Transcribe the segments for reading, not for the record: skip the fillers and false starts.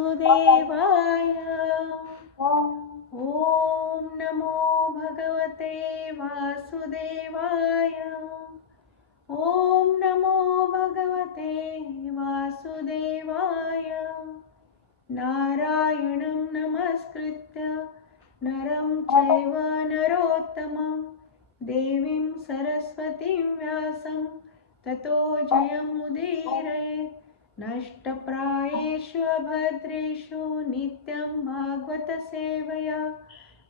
वासुदेवाय। ॐ नमो भगवते वासुदेवाय। ॐ नमो भगवते वासुदेवाय। नारायणं नमस्कृत्य नरं चैव नरोत्तमं देवीं सरस्वतीं व्यासं ततो जयमुदीरयेत्। नष्टप्रायेषु अभद्रेषु नित्यं भागवतसेवया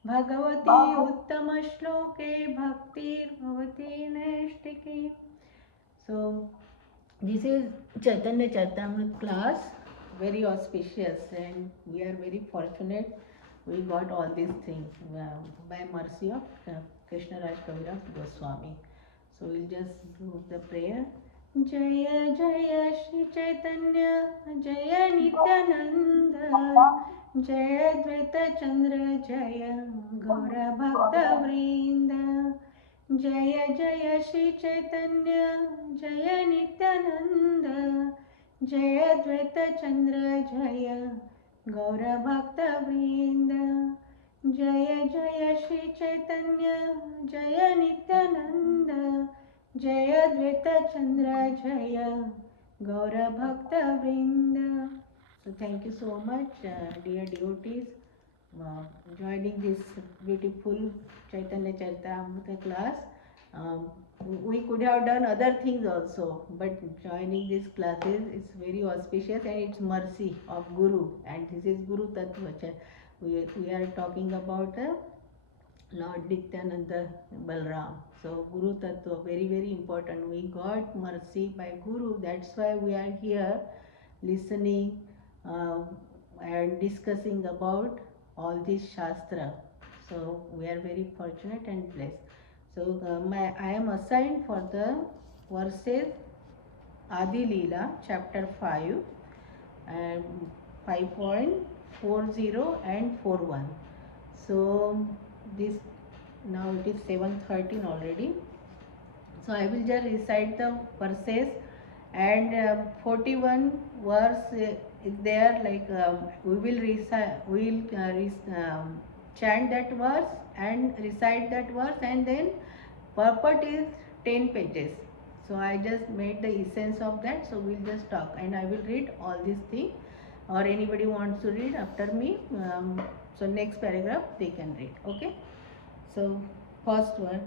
Bhagwati उत्तमश्लोके भक्तिर्भवति नैष्टिकी. So this is Caitanya Caritramrut class, very auspicious, and we are very fortunate we got all these things by mercy of Krishna Raj Kaviraj Goswami. So we'll just do the prayer. Jaya Jaya Shri Chaitanya Jaya Nityananda Jaya Dvaita Chandra Jaya Gaura Bhakta Vrinda. Jaya Jaya Shri Chaitanya Jaya Nityananda Jaya Dvaita Chandra Jaya Gaura Bhakta Vrinda. Jaya Jaya Shri Chaitanya Jaya Nityananda Jaya Dvaita Chandra Jaya Gaura Bhakta Vrinda. So thank you so much, dear devotees, joining this beautiful Caitanya Charitamrita class. We could have done other things also, but joining these classes is very auspicious, and it's mercy of Guru, and this is Guru Tattva. We are talking about Lord Nityananda Balram. So Guru Tattva, very very important. We got mercy by Guru. That's why we are here listening and discussing about all this Shastra. So we are very fortunate and blessed. So I am assigned for the verses Adi Lila chapter 5 and 5.40 and 41. So this now it is 7:13 already. So I will just recite the verses, and 41 verse is there, like we will recite, we will chant that verse and recite that verse, and then purport is 10 pages. So I just made the essence of that. So we'll just talk, and I will read all these things, or anybody wants to read after me. So next paragraph they can read. Okay. So first one.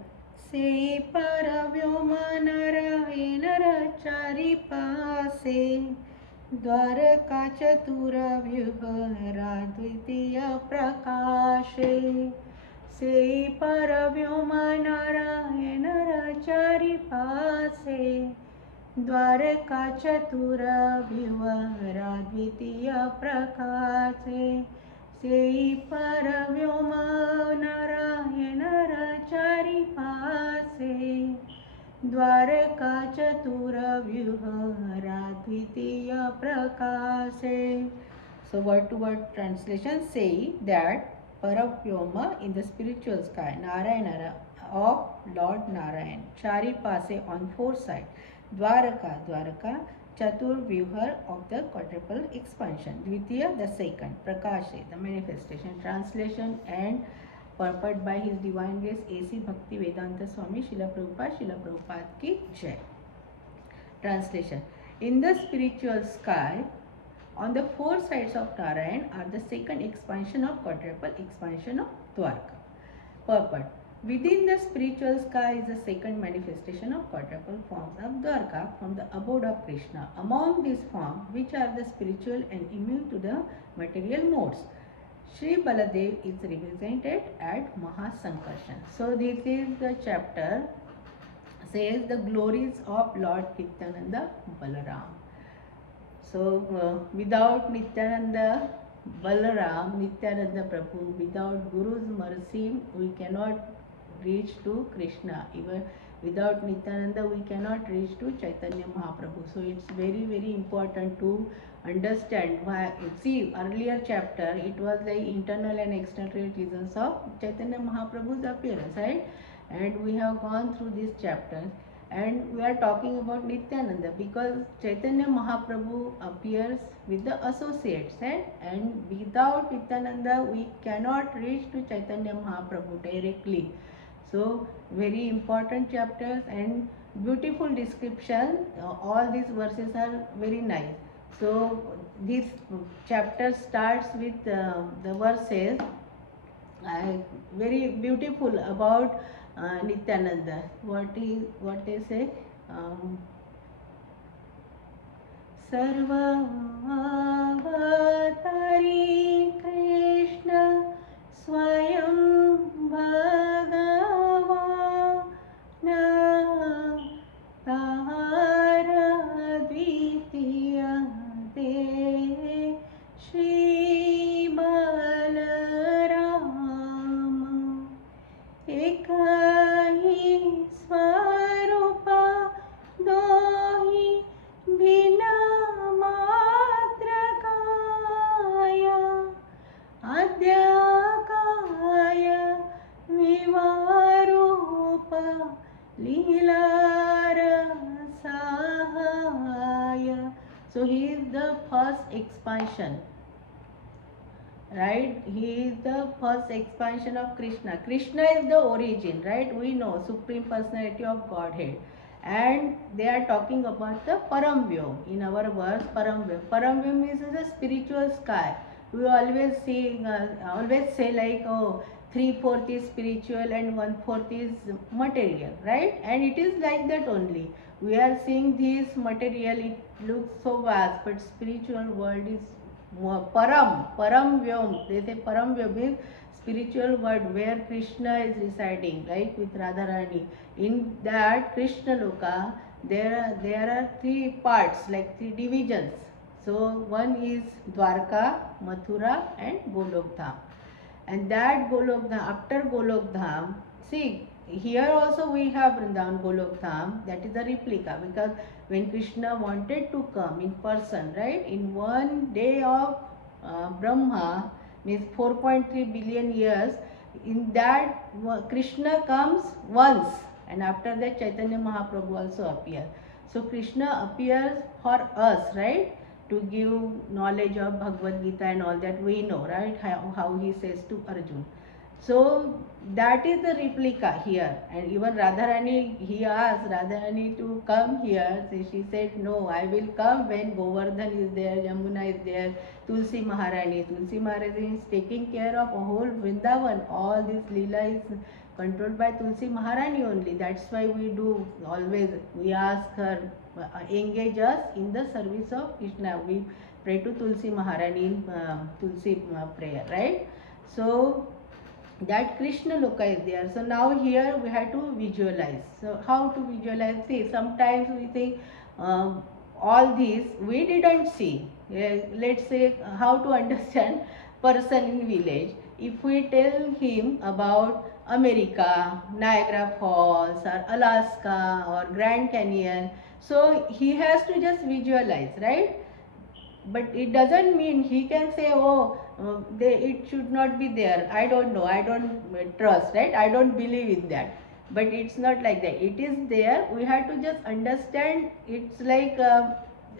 से परव्योम नारायण चारि पासे द्वारका चतुर व्यूहरा द्वितीय प्रकाशे. से परव्योम नारायण चारि पासे द्वारका चतुर व्यूहरा द्वितीय प्रकाशे. से परव्योम नारायण चारि पासे द्वारका चतुर व्यूहरा द्वितीय प्रकाशे. So word to word translation say that Paravyoma in the spiritual sky, Narayana of Lord Narayan, Chari Pase on four sides, Dwaraka, Chatur Vyuhar of the quadruple expansion, Dvitiya the second, Prakashe the manifestation. Translation and purport by His Divine Grace A.C. Bhakti Vedanta Swami Srila Prabhupada ki Jai. Translation. In the spiritual sky, on the four sides of Narayan are the second expansion of quadruple expansion of Dwarka. Purport. Within the spiritual sky is the second manifestation of quadruple forms of Dwarka from the abode of Krishna. Among these forms, which are the spiritual and immune to the material modes, Sri Baladev is represented at Mahasankarshan. So this is the chapter, says the glories of Lord Nityananda Balaram. So without Nityananda Balaram, Nityananda Prabhu, without Guru's mercy, we cannot reach to Krishna. Even without Nityananda, we cannot reach to Chaitanya Mahaprabhu. So it's very very important to understand why. See, earlier chapter it was the internal and external reasons of Chaitanya Mahaprabhu's appearance, right? And we have gone through this chapter, and we are talking about Nityananda because Chaitanya Mahaprabhu appears with the associates, and without Nityananda we cannot reach to Chaitanya Mahaprabhu directly. So very important chapters and beautiful description. All these verses are very nice. So this chapter starts with the verses very beautiful about Nityananda. What they say? Um, सर्वावतारी Krishna स्वयं भगवान तार द्वितीय ते श्री बलराम एक ही स्वरूप दो ही भिन्न मात्र काय आद्य काय विवारूप लीलार सहाय. So he is the first expansion, right? He is the first expansion of Krishna. Krishna is the origin, right? We know Supreme Personality of Godhead, and they are talking about the Paramvyom. In our verse, Paramvyom is the spiritual sky. We always see, always say like, oh, 3/4 is spiritual and 1/4 is material, right? And it is like that only. We are seeing this material, it looks so vast, but spiritual world is Param Vyom. They say Param Vyom is spiritual world where Krishna is residing, like with Radharani. In that Krishna Loka, there are three parts, like three divisions. So one is Dwarka, Mathura, and Golok Dham. And that Golok Dham, after Golok Dham, see, here also we have Vrindavan Golok Dham, that is a replica, because when Krishna wanted to come in person, right, in one day of Brahma, means 4.3 billion years, in that Krishna comes once, and after that Chaitanya Mahaprabhu also appears. So Krishna appears for us, right, to give knowledge of Bhagavad Gita and all that we know, right, how he says to Arjun. So that is the replica here. And even Radharani, he asked Radharani to come here. So she said, no, I will come when Govardhan is there, Yamuna is there, Tulsi Maharani. Tulsi Maharani is taking care of a whole Vrindavan. All this Leela is controlled by Tulsi Maharani only. That's why we do always, we ask her, engage us in the service of Krishna. We pray to Tulsi Maharani in Tulsi prayer, right? So that Krishna Loka is there. So now here we have to visualize. So how to visualize? See, sometimes we think all these we didn't see. Let's say how to understand person in village. If we tell him about America, Niagara Falls, or Alaska, or Grand Canyon, so he has to just visualize, right? But it doesn't mean he can say, oh, it should not be there. I don't know, I don't trust, right? I don't believe in that. But it's not like that. It is there. We have to just understand. It's like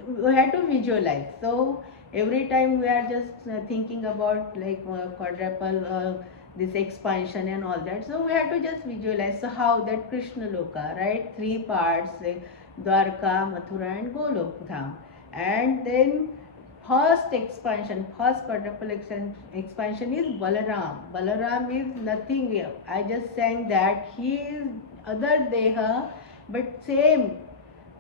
we have to visualize. So every time we are just thinking about like quadruple, this expansion and all that. So we have to just visualize. So how that Krishna Loka, right? Three parts, like Dwarka, Mathura, and Golok Dham. And then first expansion, first quadruple expansion is Balaram. Balaram is nothing. I just sang that he is other Deha, but same.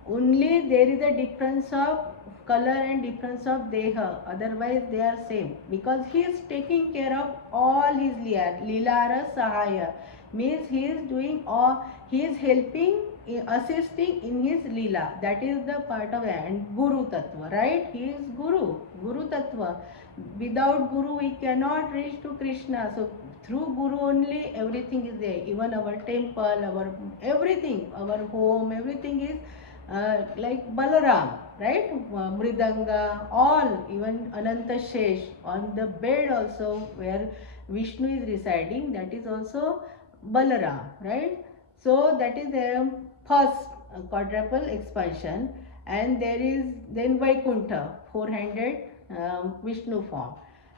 Only there is a difference of color and difference of Deha. Otherwise they are same. Because he is taking care of all his Leela Sahaya. Means he is doing all, he is helping, assisting in his Leela. That is the part of, and Guru Tattva, right? He is Guru Tattva. Without Guru we cannot reach to Krishna. So through Guru only everything is there. Even our temple, our everything, our home, everything is like Balaram, right? Mridanga, all, even Ananta Shesh, on the bed also where Vishnu is residing, that is also Balaram, right? So that is the first quadruple expansion, and there is then Vaikuntha, four-handed Vishnu form.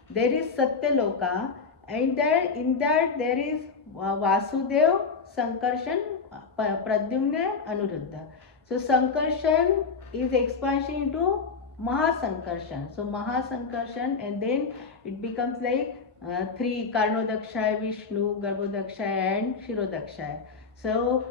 There is Satyaloka, and there in that there is Vasudev, Sankarshan, Pradyumna, Anuruddha. So Sankarshan is expansion into Mahasankarshan. So Mahasankarshan, and then it becomes like three: Karnodakshay, Vishnu, Garbhodakshay, and Shirodakshay. So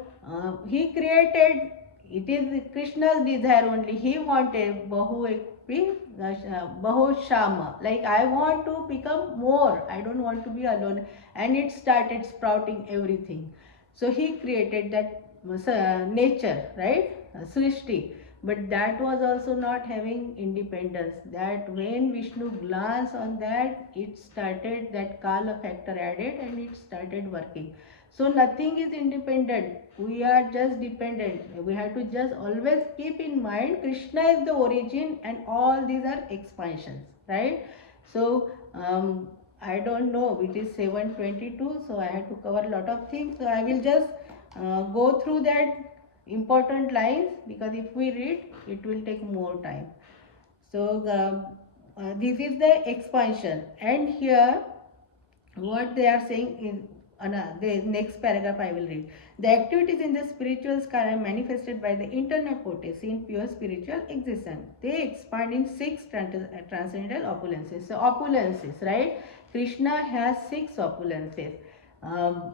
he created, it is Krishna's desire only. He wanted Bahu Bahu Shama, like I want to become more, I don't want to be alone. And it started sprouting everything. So he created that nature, right? Srishti. But that was also not having independence. That when Vishnu glanced on that, it started, that Kala factor added, and it started working. So nothing is independent. We are just dependent. We have to just always keep in mind Krishna is the origin and all these are expansions, right? So I don't know, it is 7:22, so I have to cover a lot of things. So I will just go through that important lines, because if we read, it will take more time. So this is the expansion, and here what they are saying in the next paragraph I will read. The activities in the spiritual sky are manifested by the internal potency in pure spiritual existence. They expand in six transcendental opulences. So opulences, right? Krishna has six opulences: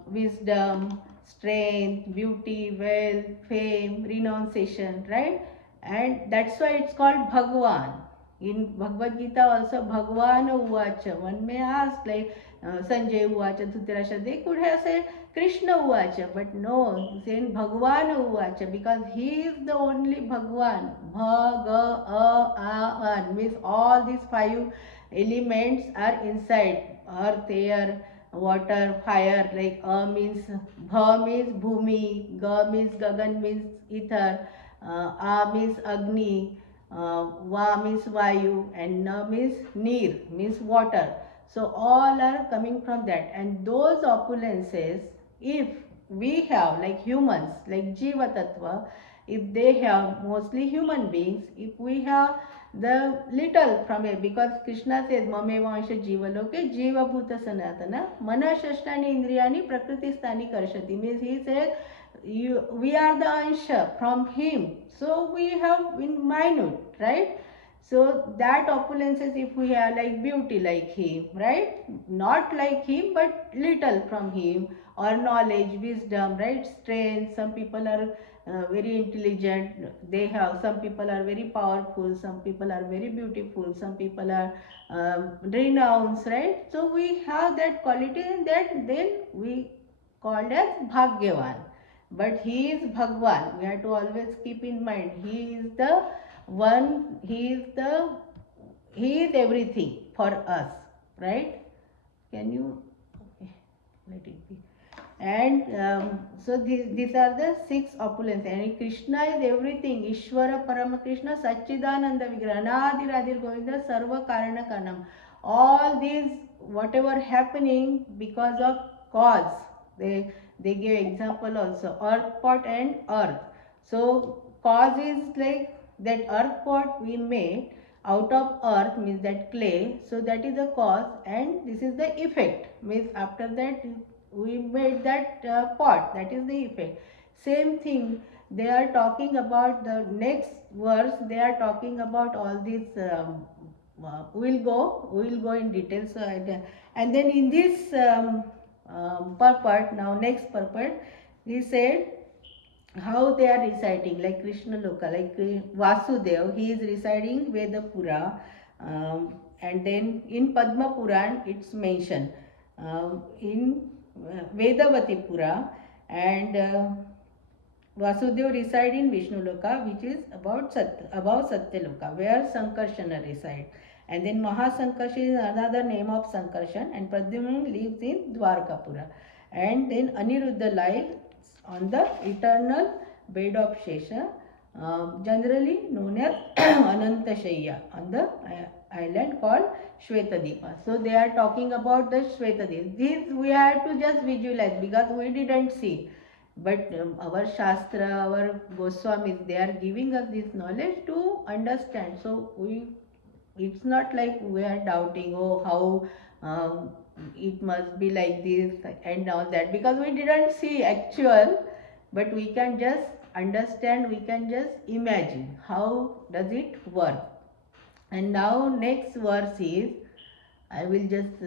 wisdom, strength, beauty, wealth, fame, renunciation, right? And that's why it's called Bhagwan. In Bhagavad Gita also, Bhagwan Uvacha. One may ask, like Sanjay Uvacha, Dhritarashtra, they could have said Krishna Uvacha, but no, saying Bhagwan Uvacha, because he is the only Bhagwan. Bha, Ga, A, An, means all these five elements are inside: earth, air, water, fire. Like means Bha means Bhumi, Ga means Gagan, means ether, A means Agni, Va means Vayu, and Na means Neer, means water. So all are coming from that, and those opulences, if we have, like humans, like Jiva Tattva, if they have, mostly human beings, if we have the little from it, because Krishna says Mame Vansha Jiva Loke Jiva Bhuta Sanatana Mana Shashtani Indriyani Prakriti Sthani Karshati, means he says we are the ansha from him, so we have in minute, right? So that opulences, if we have, like beauty like him, right? Not like him, but little from him, or knowledge, wisdom, right? Strength. Some people are very intelligent. They have. Some people are very powerful. Some people are very beautiful. Some people are renowned, right? So we have that quality, and that then we called as Bhagyavan. But he is Bhagwan. We have to always keep in mind. He is the one, he is everything for us, right? Can you, okay, let it be. And so these are the six opulence, and Krishna is everything. Ishvara Parama Krishna Satchidananda Vigraha Anadir Adir Govinda Sarva Karana Kanam. All these, whatever happening, because of cause. They give example also, earth pot and earth. So cause is like that earth pot we made out of earth, means that clay. So that is the cause, and this is the effect, means after that we made that pot, that is the effect. Same thing they are talking about. The next verse they are talking about all these we'll go in detail. So and then in this purport, now next purport, he said how they are reciting, like Krishna Loka, like Vasudev, he is reciting Vedapura, and then in Padma Puran it's mentioned in Vedavati Pura, and Vasudev reside in Vishnu Loka, which is above Satya Loka, where Sankarshana reside. And then Mahasankarshan is another name of Sankarshan, and Pradyumna lives in Dwarkapura. And then Aniruddha lies on the eternal bed of Shesha, generally known as Anantashaya, on the island called Shvetadipa. So they are talking about the Shvetadipa. This we have to just visualize, because we didn't see. But our Shastra, our Goswamis, they are giving us this knowledge to understand. So it's not like we are doubting, oh, how it must be like this and all that, because we didn't see actual, but we can just understand, we can just imagine how does it work. And now next verse is, I will just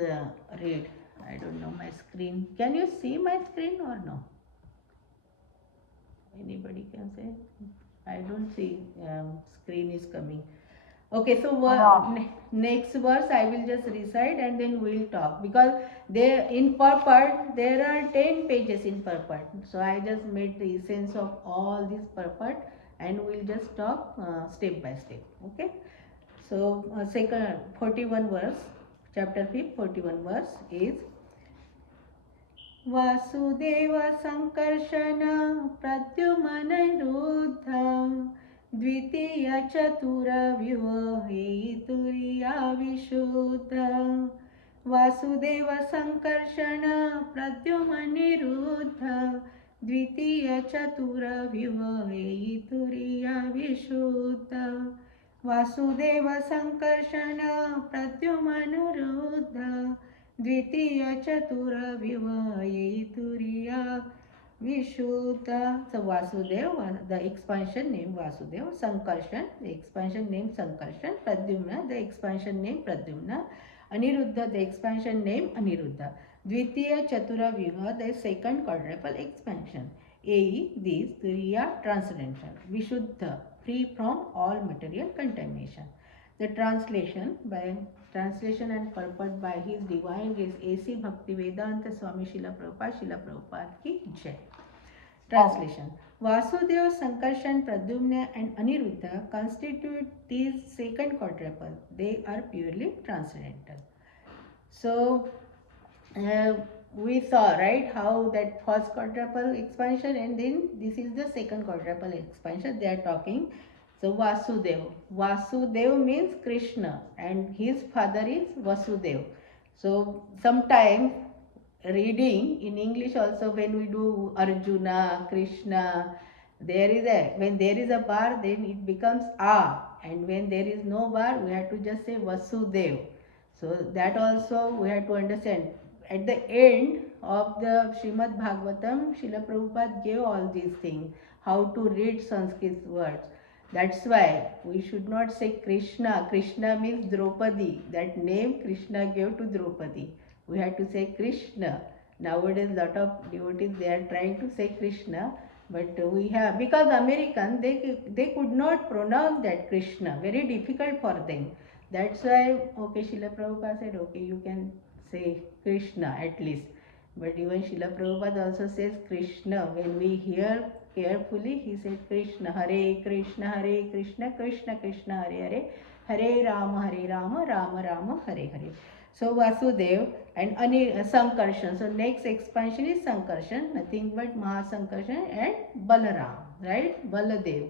read. I don't know my screen. Can you see my screen or no? Anybody can say? I don't see screen is coming. Okay, so next verse I will just recite and then we'll talk, because there in per part there are 10 pages in per part. So I just made the essence of all this per part and we'll just talk step by step. Okay. So second 41 verse, chapter 5, 41 verse is Vasudev Sankarshan प्रद्युमनरुद्ध द्वितीय चतुरव्यूह हेतुर्या विशुद्ध वासुदेव संकर्षण प्रद्युमनिरुद्ध द्वितीय चतुरव्यूह हेतुर्या विशुद्ध वासुदेव संकर्षण प्रद्युमनिरुद्ध द्वितीय चतुरव्यूह तुर्या Vishuddha. So Vasudeva, the expansion name Vasudeva, Sankarshan, the expansion name Sankarshan, Pradyumna, the expansion name Pradyumna, Aniruddha, the expansion name Aniruddha. Dvitiya Chatura Vyuha, the second quadruple expansion. A. These, Turiya, transcendental. Vishuddha, free from all material contamination. The translation and purport by His Divine Grace A.C. Bhaktivedanta Swami Srila Prabhupada ki Jai. Translation. Vasudeva, Sankarshan, Pradyumna and Aniruddha constitute these second quadruple. They are purely transcendental. So, we saw, right, how that first quadruple expansion and then this is the second quadruple expansion they are talking. So Vasudev means Krishna and his father is Vasudev. So sometimes reading in English also, when we do Arjuna, Krishna, when there is a bar then it becomes A, and when there is no bar we have to just say Vasudev. So that also we have to understand. At the end of the Srimad Bhagavatam, Srila Prabhupada gave all these things, how to read Sanskrit words. That's why we should not say Krishna. Krishna means Draupadi. That name Krishna gave to Draupadi. We have to say Krishna. Nowadays lot of devotees, they are trying to say Krishna, but we have, because American, they could not pronounce that Krishna. Very difficult for them. That's why, okay, Srila Prabhupada said, okay, you can say Krishna at least. But even Srila Prabhupada also says Krishna. When we hear carefully, he said Krishna, Hare Krishna, Krishna Krishna, Hare Hare Rama, Rama Rama, Hare Hare. So Vasudev and Sankarshan. So next expansion is Sankarshan, nothing but Mahasankarshan and Balaram, right? Baladev,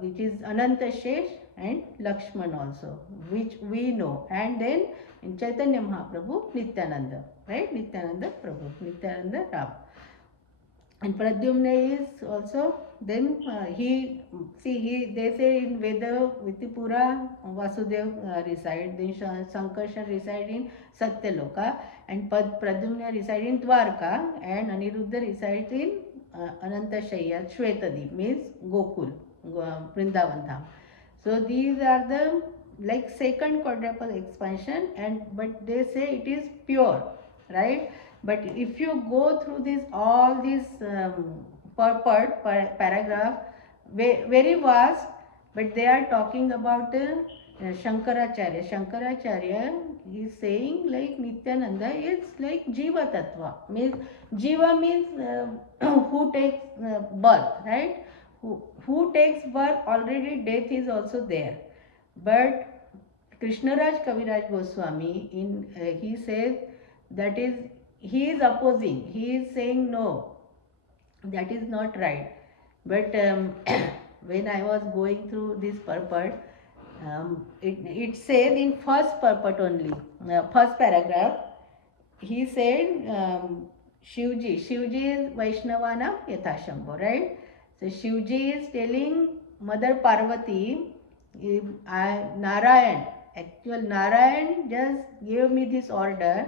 which is Anantashesh and Lakshman also, which we know. And then in Chaitanya Mahaprabhu, Nityananda, right? Nityananda Prabhu, Nityananda Ram. And Pradyumna is also, then they say in Veda Vitipura Vasudev reside, then Sankarshan reside in Satyaloka, and Pradyumna reside in Dwarka, and Aniruddha resides in Anantashaya, Shvetadip, means Gokul, Vrindavan Dham. So these are the like second quadruple expansion, but they say it is pure, right? But if you go through all these paragraph, very vast, but they are talking about Shankaracharya. Shankaracharya is saying like Nityananda is like Jiva Tattva. Means Jiva means who takes birth, right? Who takes birth, already death is also there. But Krishnaraj Kaviraj Goswami, he says that is, he is opposing. He is saying no, that is not right. But when I was going through this purport, it says in first purport only, first paragraph, he said Shivji is Vaishnavanam Yathashambho, right? So Shivji is telling Mother Parvati, Narayan, actual Narayan just gave me this order,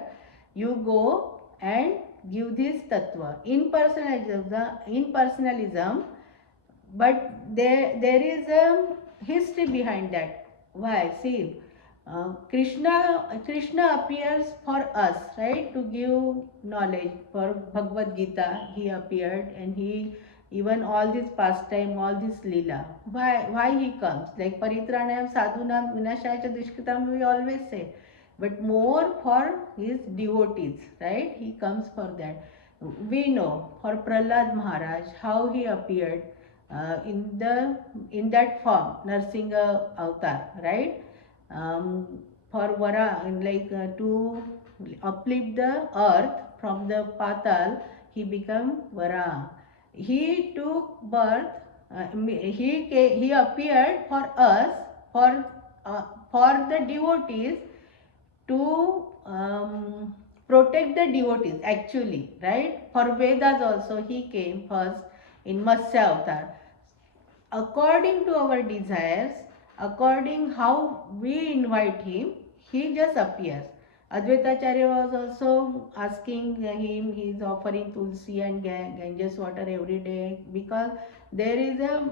you go and give this tattva. In personalism, but there is a history behind that. Why? See, Krishna appears for us, right, to give knowledge. For Bhagavad Gita he appeared, and he even all this pastime, all this lila. Why he comes? Like paritranayam sadhunam vinashaya cha dushkritam, we always say, but more for his devotees, right? He comes for that. We know for Prahlad Maharaj how he appeared in that form, Narsinga avatar, right? For Vara, to uplift the earth from the Patal, he became Vara. He took birth. He appeared for us, for the devotees, to protect the devotees, actually, right? For Vedas also he came first in Matsya avatar. According to our desires, according how we invite him, he just appears. Advaitacharya was also asking him, he is offering tulsi and Ganges water every day, because there is a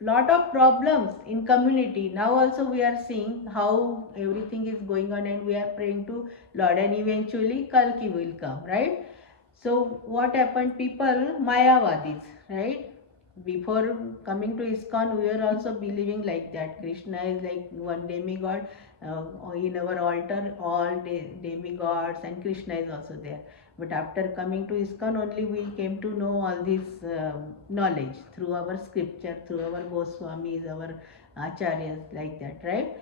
lot of problems in community. Now also we are seeing how everything is going on, and we are praying to Lord, and eventually Kalki will come, right? So what happened? People, Mayavadis, right? Before coming to ISKCON, we were also believing like that. Krishna is like one demigod. In our altar, all demigods, and Krishna is also there. But after coming to ISKCON, only we came to know all this knowledge through our scripture, through our Goswamis, our Acharyas, like that, right?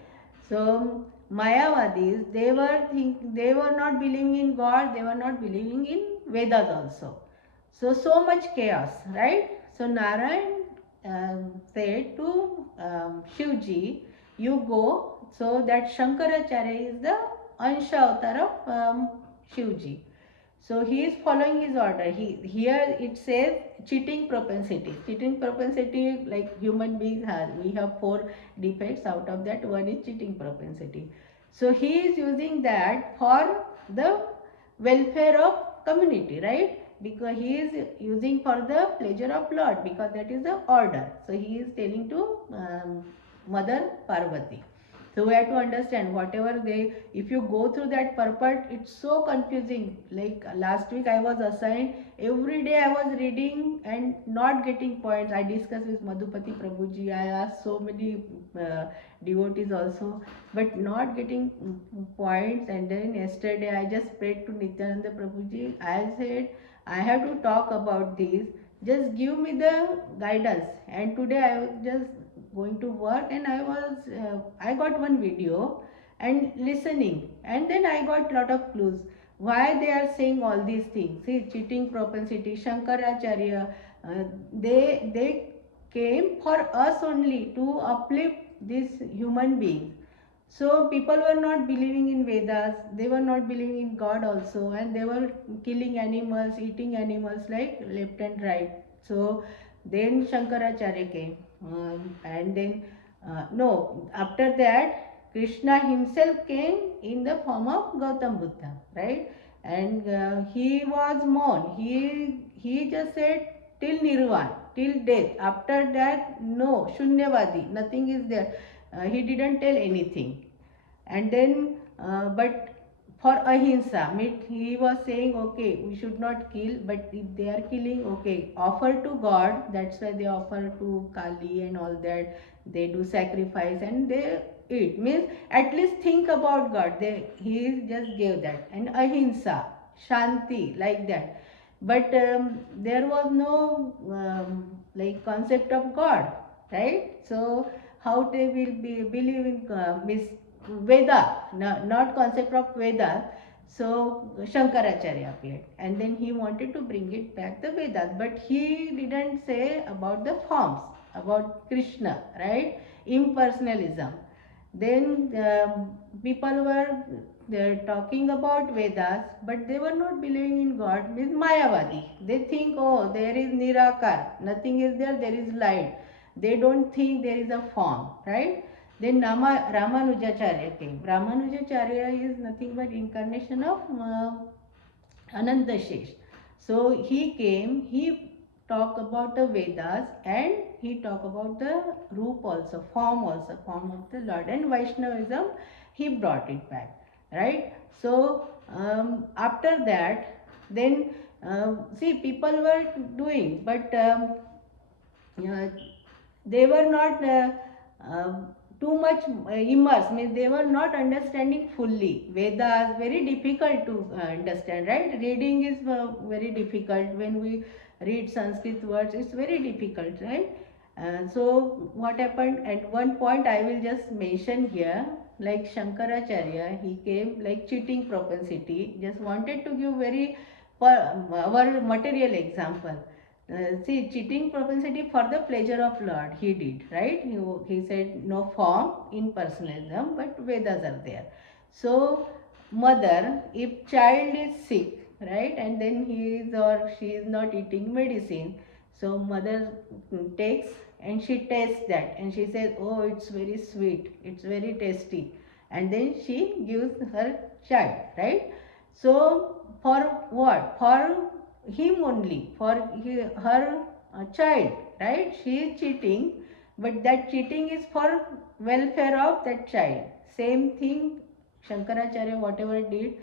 So Mayavadis, they were not believing in God, they were not believing in Vedas also. So much chaos, right? So Narayan said to Shivji, you go. So that Shankaracharya is the Ansha avatar of Shivji. So he is following his order. Here it says cheating propensity. Cheating propensity, like human beings have. We have 4 defects. Out of that, one is cheating propensity. So he is using that for the welfare of community, right? Because he is using for the pleasure of Lord, because that is the order. So he is telling to Mother Parvati. So we have to understand whatever if you go through that purport, it's so confusing. Like last week I was assigned, every day I was reading and not getting points. I discussed with Madhupati Prabhuji, I asked so many devotees also, but not getting points. And then yesterday I just prayed to Nityananda Prabhuji. I said, I have to talk about this. Just give me the guidance. And today I was just going to work, and I got one video and listening, and then I got lot of clues why they are saying all these things. See, cheating propensity, Shankaracharya, they came for us only to uplift these human beings. So people were not believing in Vedas, they were not believing in God also, and they were killing animals, eating animals like left and right. So then Shankaracharya came, and then no, after that Krishna himself came in the form of Gautam Buddha, right? And he was mourn. He just said till Nirvan, till death. After that, no, Shunyavadi, nothing is there. He didn't tell anything. And then but for ahimsa, he was saying, okay, we should not kill, but if they are killing, okay, offer to God. That's why they offer to Kali and all that. They do sacrifice and they eat, means at least think about God. He just gave that. And ahimsa, shanti, like that. But there was no like concept of God, right? So how they will believe in Veda, not concept of Veda. So Shankaracharya appeared, and then he wanted to bring it back the Vedas, but he didn't say about the forms, about Krishna, right? Impersonalism. Then people were they are talking about Vedas, but they were not believing in God, means Mayavadi. They think, oh, there is Nirakar, nothing is there, there is light. They don't think there is a form, right? Then Ramanujacharya came. Ramanujacharya is nothing but incarnation of Anantashesh. So he came, he talked about the Vedas and he talked about the Roop also, form of the Lord. And Vaishnavism, he brought it back, right? So after that, then see, people were doing, but uh, they were not uh, too much immersed, means they were not understanding fully Vedas. Very difficult to understand, right? Reading is very difficult. When we read Sanskrit words, it's very difficult, right? So what happened at one point, I will just mention here, like Shankaracharya, he came like cheating propensity, just wanted to give very our material example. See, cheating propensity for the pleasure of Lord, he did, right? He said no form in personalism, but Vedas are there. So, mother, if child is sick, right, and then he is or she is not eating medicine, so mother takes and she tastes that and she says, oh, it's very sweet, it's very tasty, and then she gives her child, right? So, for what? For him only, for her child, right? She is cheating, but that cheating is for welfare of that child. Same thing Shankaracharya whatever did,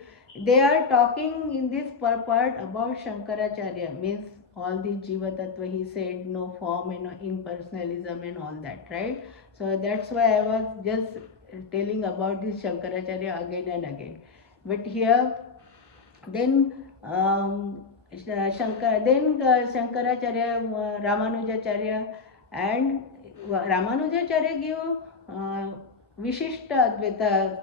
they are talking in this part about Shankaracharya, means all the Jiva Tattva, he said no form and no impersonalism and all that, right? So that's why I was just telling about this Shankaracharya again and again. But here then Shankaracharya, Ramanujacharya, and Ramanujacharya give Vishishta Advaita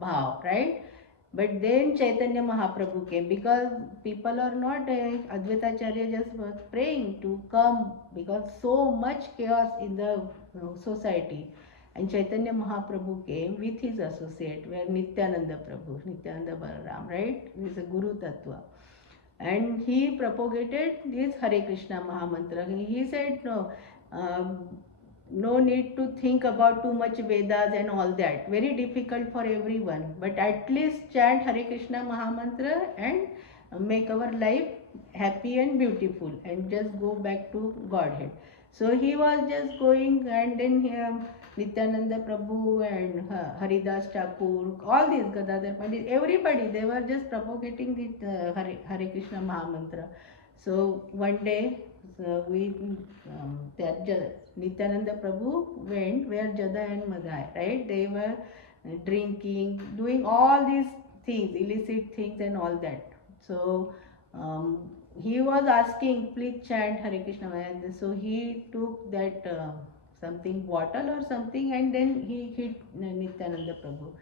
bhav, right? But then Chaitanya Mahaprabhu came, because people are not Advaitacharya just was praying to come, because so much chaos in the society. And Chaitanya Mahaprabhu came with his associate, where Nityananda Prabhu, Nityananda Balaram, right? He is a Guru Tattva. And he propagated this Hare Krishna Mahamantra. He said, no, no need to think about too much Vedas and all that. Very difficult for everyone. But at least chant Hare Krishna Mahamantra and make our life happy and beautiful and just go back to Godhead. So he was just going, and then Nityananda Prabhu and Haridas Thakur, all these Gadadhar Pandit, everybody, they were just propagating the Hare Krishna Mahamantra. So one day Nityananda Prabhu went where Jada and Madai, right? They were drinking, doing all these things, illicit things and all that. So he was asking, please chant Hare Krishna. And so he took that something bottle or something, and then he hit Nityananda Prabhu.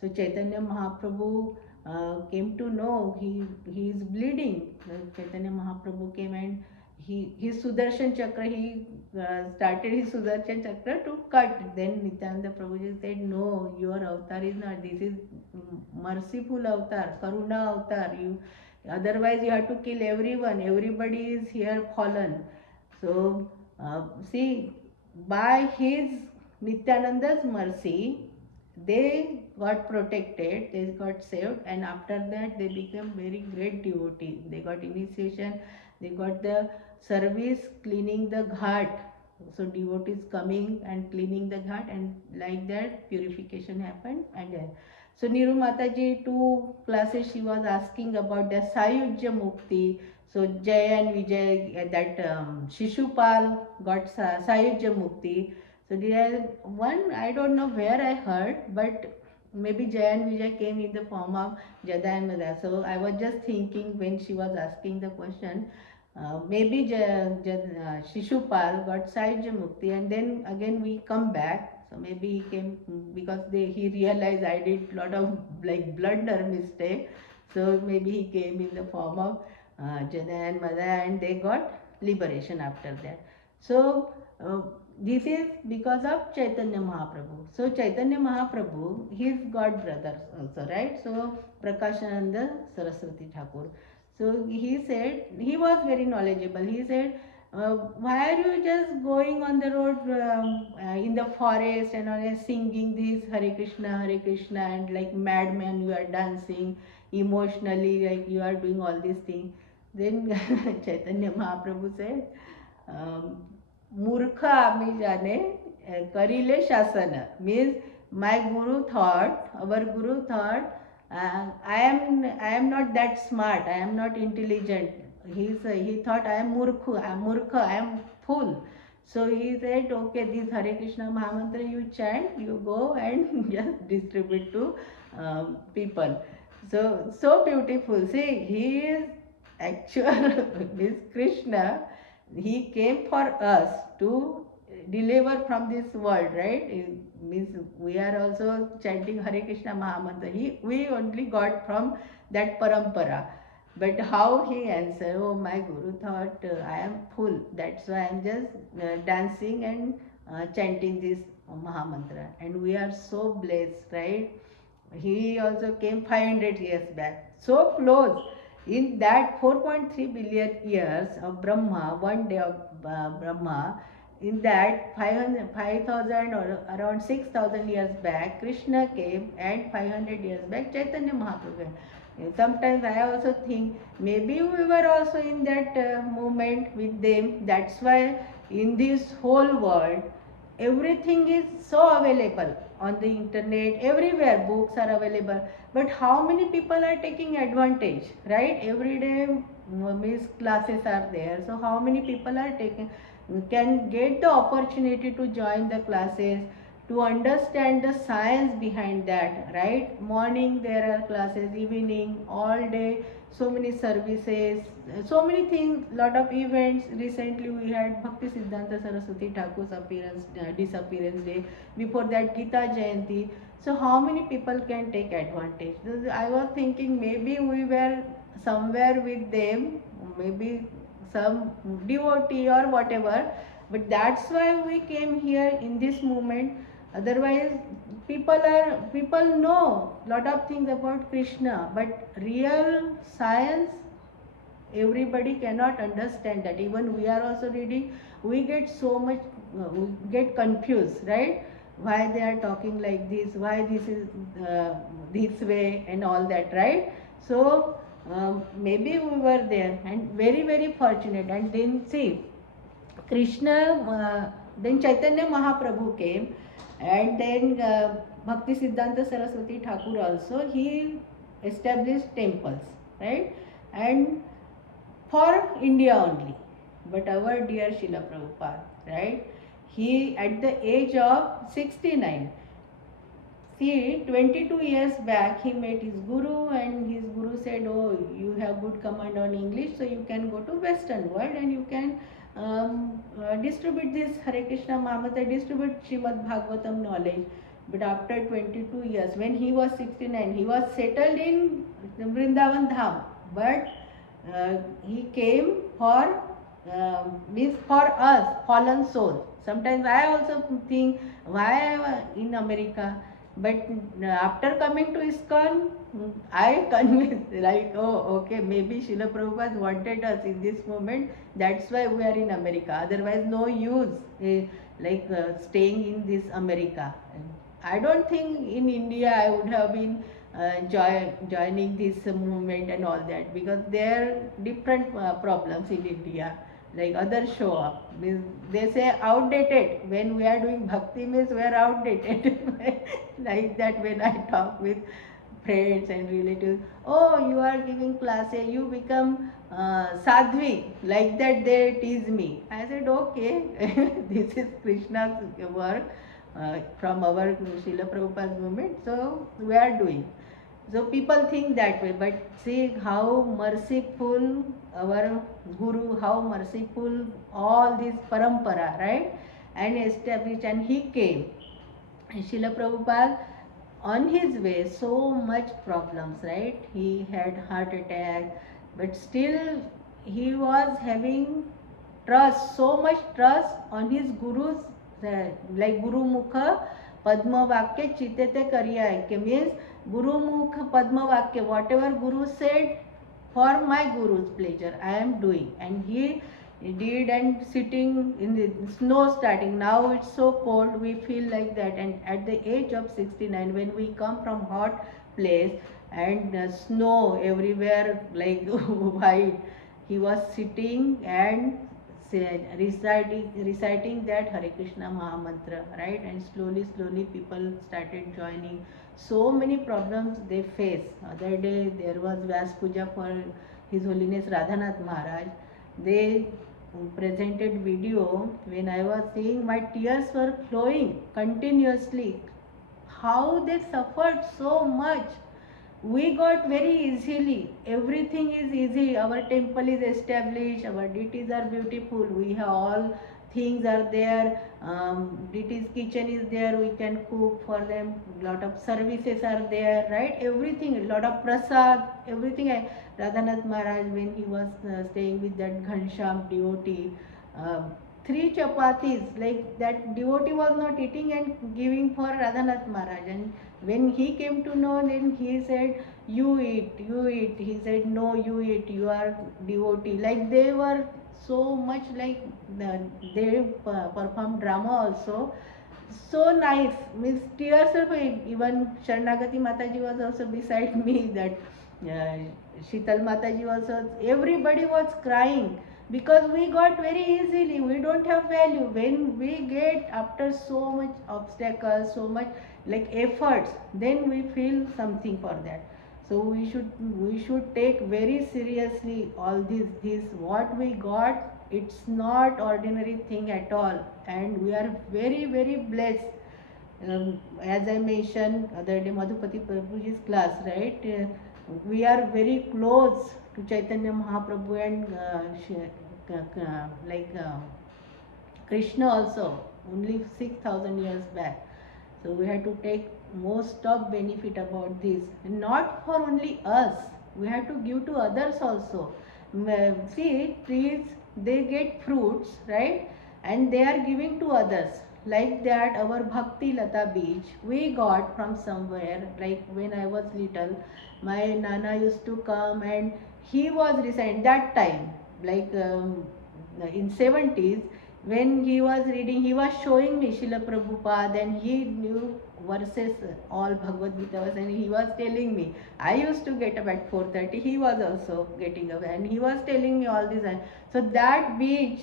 So Chaitanya Mahaprabhu came to know he is bleeding. Chaitanya Mahaprabhu came and his Sudarshan Chakra, he started his Sudarshan Chakra to cut. Then Nityananda Prabhuji said, no, your avatar is not, this is merciful avatar, Karuna avatar. Otherwise you have to kill everyone, everybody is here fallen. So see, by his Nityananda's mercy, they got protected, they got saved, and after that they became very great devotees. They got initiation, they got the service cleaning the ghat. So devotees coming and cleaning the ghat, and like that purification happened. And so Niru Mataji, 2 classes she was asking about the Sayujya Mukti. So Jay and Vijay, that Shishupal got Sayujya Mukti. So there one, I don't know where I heard, but maybe Jay and Vijay came in the form of Jada and Mada. So I was just thinking when she was asking the question, maybe Shishupal got Sayujya Mukti, and then again we come back. So maybe he came because he realized I did lot of like blunder mistake. So maybe he came in the form of Jada and Mada, and they got liberation after that. So this is because of Chaitanya Mahaprabhu. So Chaitanya Mahaprabhu, his god brothers also, right? So Prakashananda Saraswati Thakur. So he said, he was very knowledgeable. He said, why are you just going on the road in the forest and all singing this Hare Krishna, and like madman you are dancing emotionally, like you are doing all these things. Then Chaitanya Mahaprabhu said, मूर्ख आम्ही जाने करिले शासन means my guru thought, our guru thought, I am not that smart, I am not intelligent. He thought I am murkha, I am fool. So he said, okay, this Hare Krishna Mahamantra you chant, you go and just distribute to people. So beautiful. See, he is actual this Krishna, he came for us to deliver from this world, right? It means we are also chanting Hare Krishna Mahamantra. We only got from that parampara. But how he answered, oh, my guru thought I am full. That's why I am just dancing and chanting this Mahamantra. And we are so blessed, right? He also came 500 years back. So close. In that 4.3 billion years of Brahma, one day of Brahma, in that 5,000 or around 6,000 years back, Krishna came, and 500 years back, Chaitanya Mahaprabhu came. Sometimes I also think maybe we were also in that moment with them. That's why in this whole world, everything is so available on the internet, everywhere books are available, but how many people are taking advantage, right? Every day means classes are there, so how many people are taking, can get the opportunity to join the classes, to understand the science behind that, right? Morning there are classes, evening, all day, so many services, so many things, lot of events. Recently we had Bhakti Siddhanta Saraswati Thakur's disappearance day. Before that, Gita Jayanti. So how many people can take advantage? I was thinking maybe we were somewhere with them, maybe some devotee or whatever, but that's why we came here in this moment. Otherwise, people know lot of things about Krishna, but real science everybody cannot understand that. Even we are also reading, we get so much, we get confused, right? Why they are talking like this, why this is this way and all that, right? So maybe we were there and very very fortunate. And then see, Krishna, then Chaitanya Mahaprabhu came, and then Bhakti Siddhanta Saraswati Thakur also, he established temples, right? And for India only. But our dear Srila Prabhupada, right? He, at the age of 69, see, 22 years back, he met his guru, and his guru said, oh, you have good command on English, so you can go to Western world and you can distribute this Hare Krishna Mahamantra, distribute Srimad Bhagavatam knowledge. But after 22 years, when he was 69, he was settled in Vrindavan Dham. But he came for means for us fallen souls. Sometimes I also think why I am in America, but after coming to ISKCON, I convinced like, oh, okay, maybe Srila Prabhupada wanted us in this moment, that's why we are in America. Otherwise, no use staying in this America. I don't think in India I would have been joining this movement and all that, because there are different problems in India. Like others show up, means they say outdated. When we are doing bhakti, means we are outdated. Like that, when I talk with friends and relatives, oh, you are giving classes, you become sadhvi. Like that, they tease me. I said, okay, this is Krishna's work from our Srila Prabhupada's movement, so we are doing. So people think that way, but see how merciful our Guru, how merciful all this parampara, right? And established, and he came. And Srila Prabhupada, on his way, so much problems, right? He had heart attack, but still he was having trust, so much trust on his Guru's like Guru Mukha Padma Vakya Chitete Kariya Aike means Guru Mukha Padma Vakya, whatever Guru said, for my Guru's pleasure I am doing. And he did, and sitting in the snow starting. Now it's so cold, we feel like that. And at the age of 69, when we come from hot place and snow everywhere like white, he was sitting and reciting that Hare Krishna Mahamantra, right? And slowly people started joining. So many problems they face. Other day there was Vyas Puja for His Holiness Radhanath Maharaj. They presented video. When I was seeing, my tears were flowing continuously. How they suffered so much. We got very easily, everything is easy. Our temple is established, our deities are beautiful, we have all things are there. Deities kitchen is there, we can cook for them, lot of services are there, right? Everything, lot of prasad, everything. Radhanath Maharaj, when he was staying with that Ghansham devotee, uh, three chapatis, like that devotee was not eating and giving for Radhanath Maharaj. And when he came to know, then he said, you eat, you eat. He said, no, you eat, you are devotee. Like they were so much like they performed drama also. So nice, means tears of even Sharanagati Mataji was also beside me. That Shital Mataji also, everybody was crying because we got very easily. We don't have value. When we get after so much obstacles, so much like efforts, then we feel something for that. So we should take very seriously all this what we got. It's not ordinary thing at all, and we are very blessed. As I mentioned other day, Madhupati Prabhuji's class, right? We are very close to Chaitanya Mahaprabhu and like Krishna also, only 6,000 years back. So we have to take most of benefit about this, not for only us. We have to give to others also. See, trees, they get fruits, right? And they are giving to others. Like that, our Bhakti Lata Beach, we got from somewhere. Like when I was little, my Nana used to come and he was reciting that time, like in 70s, when he was reading, he was showing me Srila Prabhupada, and he knew verses, all Bhagavad Gita was, and he was telling me. I used to get up at 4:30, he was also getting up, and he was telling me all this. So that beach,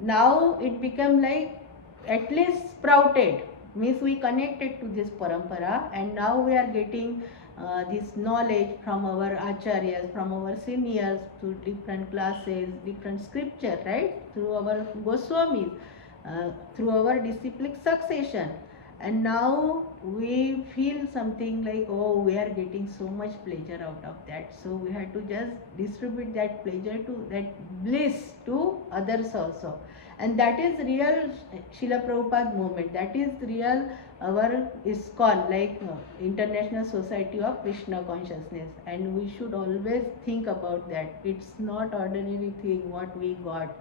now it became like at least sprouted, means we connected to this parampara, and now we are getting this knowledge from our acharyas, from our seniors, through different classes, different scripture, right? Through our Goswamis, through our disciplic succession. And now we feel something like, oh, we are getting so much pleasure out of that. So we have to just distribute that pleasure, to that bliss to others also. And that is real Srila Prabhupada movement. That is real our ISKCON, like International Society of Krishna Consciousness. And we should always think about that. It's not ordinary thing what we got.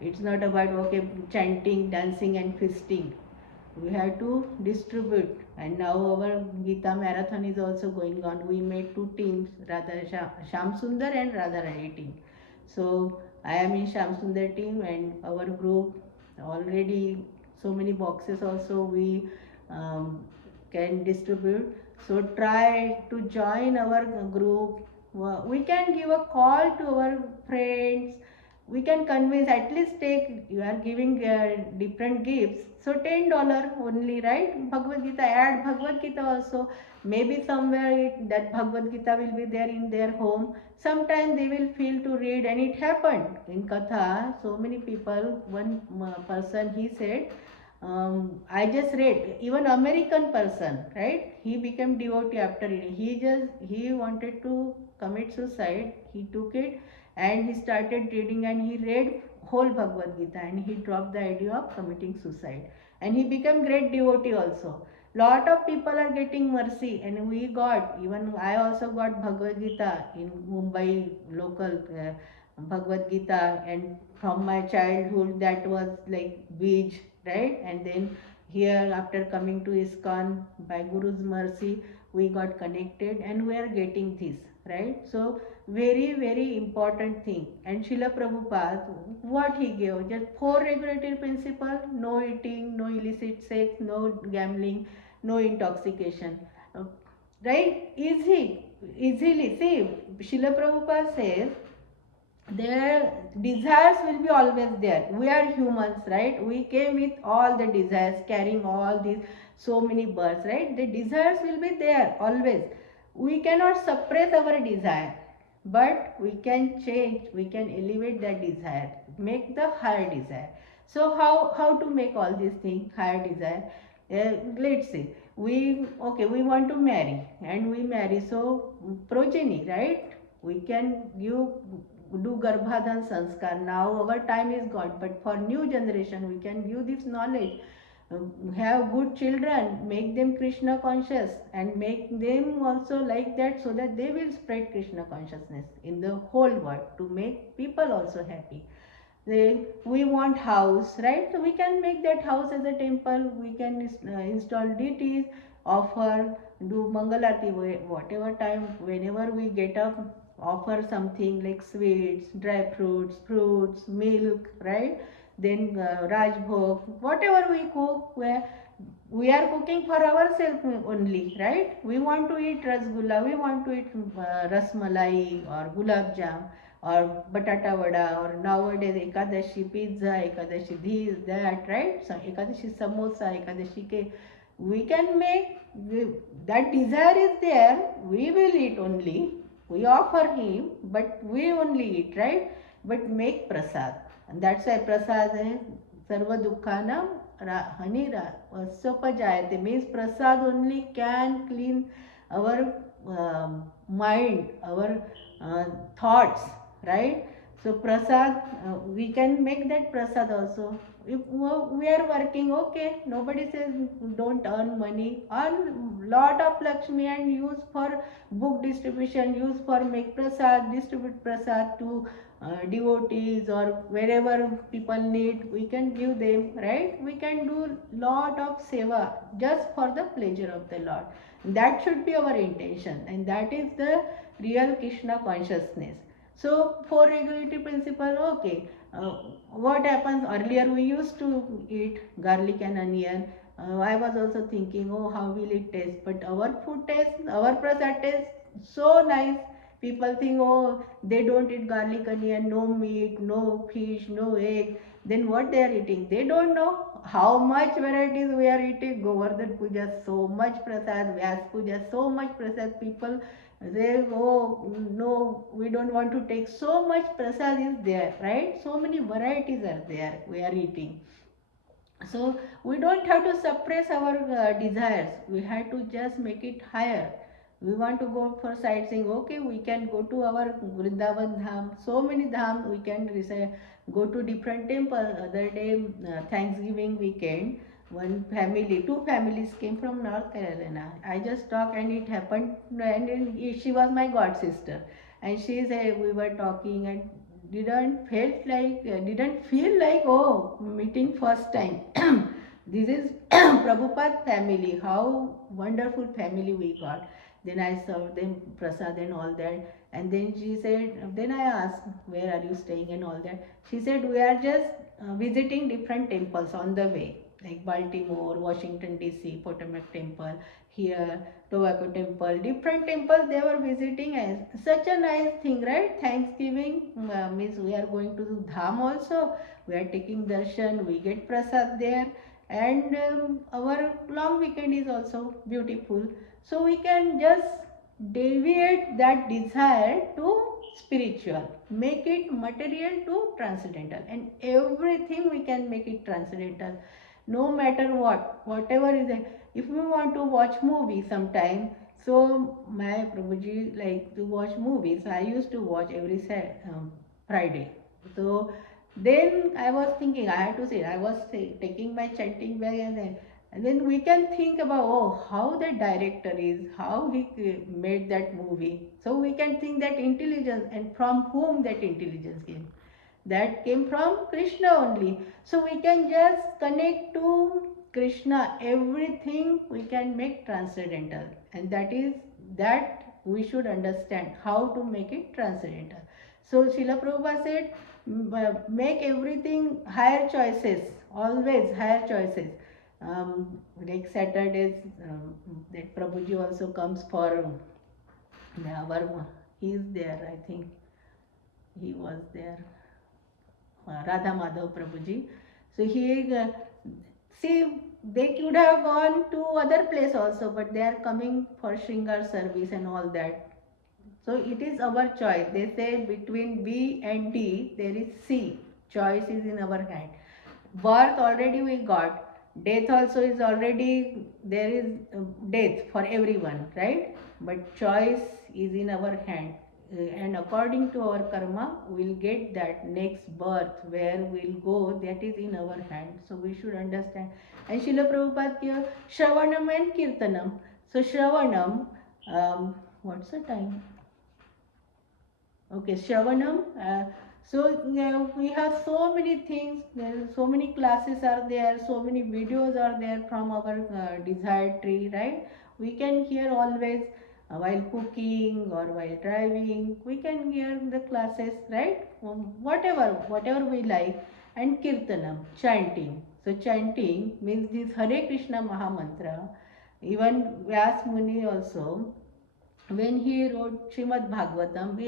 It's not about okay chanting, dancing and feasting. We have to distribute. And now our Gita marathon is also going on. We made two teams, Radha Sham Sundar and Radha Rani team. So I am in Sham Sundar team, and our group already so many boxes also we um, can distribute. So try to join our group. We can give a call to our friends. We can convince, at least take, you are giving different gifts, so $10 only, right? Bhagavad Gita, add Bhagavad Gita also. Maybe somewhere that Bhagavad Gita will be there in their home. Sometime they will feel to read, and it happened in Katha. So many people, one person, he said, I just read, even American person, right? He became devotee after reading. He wanted to commit suicide. He took it and he started reading, and he read whole Bhagavad Gita, and he dropped the idea of committing suicide. And he became great devotee also. Lot of people are getting mercy, and we got, even I also got Bhagavad Gita in Mumbai local Bhagavad Gita, and from my childhood that was like Bij right? And then here, after coming to ISKCON, by Guru's mercy, we got connected and we are getting this, right? So very, very important thing. And Srila Prabhupada, what he gave, just 4 regulatory principles: no eating, no illicit sex, no gambling, no intoxication. Uh, right? Easily. See, Srila Prabhupada says, their desires will be always there. We are humans, right? We came with all the desires, carrying all these so many births, right? The desires will be there always. We cannot suppress our desire, but we can change, we can elevate that desire, make the higher desire. So how to make all these things higher desire? Let's see, we want to marry, and we marry, so progeny, right? We can do garbhadhan sanskar. Now our time is gone, but for new generation we can give this knowledge. Have good children, make them Krishna conscious, and make them also like that, so that they will spread Krishna consciousness in the whole world, to make people also happy. We want house, right? So we can make that house as a temple. We can install deities, offer, do mangalarti, whatever time, whenever we get up, offer something like sweets, dry fruits, milk, right? Then rajbhog, whatever we cook, where we are cooking for ourselves only, right? We want to eat rasgulla, we want to eat rasmalai or gulab jam or batata vada, or nowadays ekadashi pizza, ekadashi this that, right? So ekadashi samosa, ekadashi cake, we can make. That desire is there, we will eat only, we offer him, but we only eat, right? But make prasad, and that's why prasad is sarva dukkhanam hanira means prasad only can clean our mind, our thoughts, right? So prasad, we can make that prasad also. If we are working, okay, nobody says don't earn money, earn lot of Lakshmi and use for book distribution, use for make prasad, distribute prasad to devotees, or wherever people need, we can give them, right? We can do lot of seva just for the pleasure of the Lord. That should be our intention, and that is the real Krishna consciousness. So 4 regulatory principle, okay. What happens, earlier we used to eat garlic and onion. I was also thinking, oh, how will it taste? But our food tastes, our prasad tastes so nice. People think, oh, they don't eat garlic onion, no meat, no fish, no egg. Then what they are eating? They don't know how much varieties we are eating. Govardhan Puja, so much prasad. Vyas Puja, so much prasad. People they, oh no, we don't want to take. So much prasad is there, right? So many varieties are there we are eating. So we don't have to suppress our desires, we have to just make it higher. We want to go for sightseeing, okay, we can go to our Vrindavan Dham, so many dham we can go to different temples. Other day, Thanksgiving weekend, two families came from North Carolina. I just talked, and it happened, and she was my god sister, and she said, we were talking, and didn't feel like, oh, meeting first time. This is Prabhupada family, how wonderful family we got. Then I served them prasad and all that, and then she said, then I asked, where are you staying and all that. She said, we are just visiting different temples on the way, like Baltimore, Washington DC, Potomac Temple, here Tobacco Temple, different temples they were visiting. As such a nice thing, right? Thanksgiving means we are going to Dham also, we are taking darshan, we get prasad there, and our long weekend is also beautiful. So we can just deviate that desire to spiritual, make it material to transcendental, and everything we can make it transcendental, no matter what, whatever is it. If we want to watch movie sometime, so my Prabhuji like to watch movies, so I used to watch every Friday. So then I was thinking, I had to say, I was taking my chanting bag, and then we can think about, oh, how the director is, how he made that movie. So we can think that intelligence, and from whom that intelligence came. that came from Krishna only. So we can just connect to Krishna, everything we can make transcendental, and that is that we should understand how to make it transcendental. So Srila Prabhupada said, make everything higher choices, always higher choices. Like Saturdays, that Prabhuji also comes for our, he is there, I think he was there, Radha Madhav Prabhuji. So he, see, they could have gone to other place also, but they are coming for Shringar service and all that. So it is our choice. They say between B and D there is C. Choice is in our hand. Birth already we got. Death also is already, there is death for everyone, right? But choice is in our hand. And according to our karma, we'll get that next birth where we'll go, that is in our hand. So we should understand. And Srila Prabhupada here, Shravanam and Kirtanam. So Shravanam, what's the time? Okay, Shravanam. So we have so many things, there so many classes are there, so many videos are there from our desired tree, right? We can hear always while cooking or while driving, we can hear the classes, right? Whatever we like. And Kirtanam, chanting. So chanting means this Hare Krishna Mahamantra. Even Vyas Muni also, when he wrote Srimad Bhagavatam,